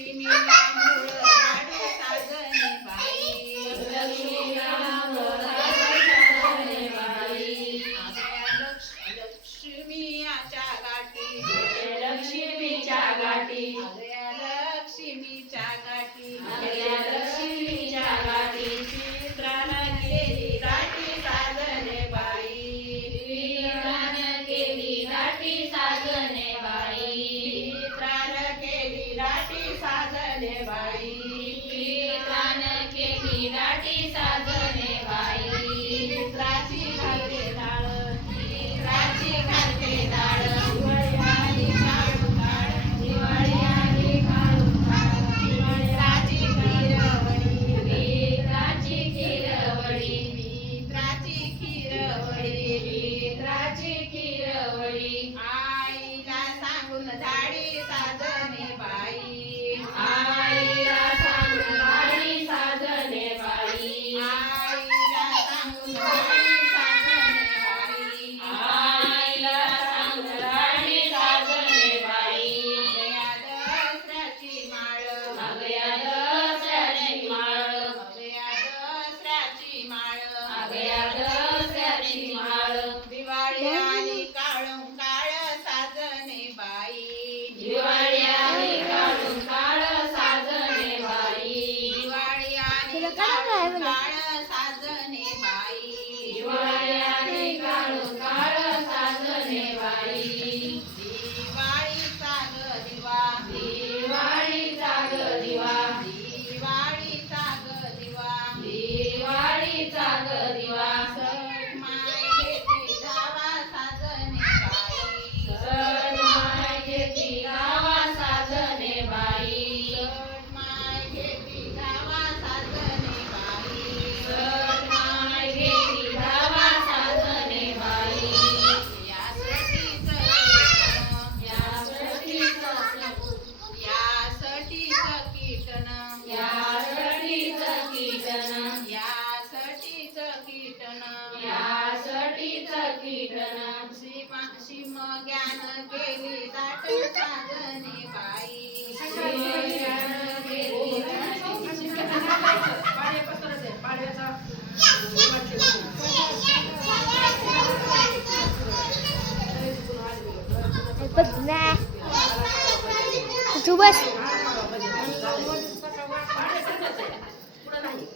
लक्ष्मीला मूळ झाडू साजने बाई लक्ष्मीला मूळ झाडू साजने बाई लक्ष्मीच्या गाठी लक्ष्मीच्या गाठी लक्ष्मीच्या गाठी लक्ष्मीच्या गाठी चित्रानं केली गाठी साजने बाई चित्रानं केली गाठी साजने बाई चित्रानं केली गाठी साजने बाई चित्रानं केली गाठी साजने बाई चित्राची घालते डाळ चित्राची घालते डाळ दिवाळी आली काढून काढ दिवाळी आली काढून काढ चित्राची खीरवडी चित्राची खीरवडी चित्राची खीरवडी चित्राची खीरवडी आईला सांगून झाडी साजने बाई आईला सांगून गाडी साजने बाई आईला सांगून झाडी साजने बाई आईला सांगून गाडी साजने बाई अगया दसऱ्याची माळ अगया दसऱ्याची माळ अगया दसऱ्याची माळ अगया दसऱ्याची माळ दिवाळी आली काळून काळ साजने बाई दिवाळी आली काढून काळ साजने बाई दिवाळी आली काळून काळ साजने बाई दिवाळी आली काढून काळ साजने बाई दिवाळीचा ग दिवा दिवाळीचा ग दिवा दिवाळीचा ग दिवा दिवाळीचा ग दिवा सण माय घेती गावा साजने बाई सण माय घेती गावा साजने बाई सण माय घेती गावा साजने बाई सण माय घेती गावा साजने बाई यासाठीच कीर्तन यासाठीच कीर्तन यासाठीच कीर्तन यासाठीच कीर्तन सीम ज्ञान केली दाट साजने बाई तू बस पुढं नाही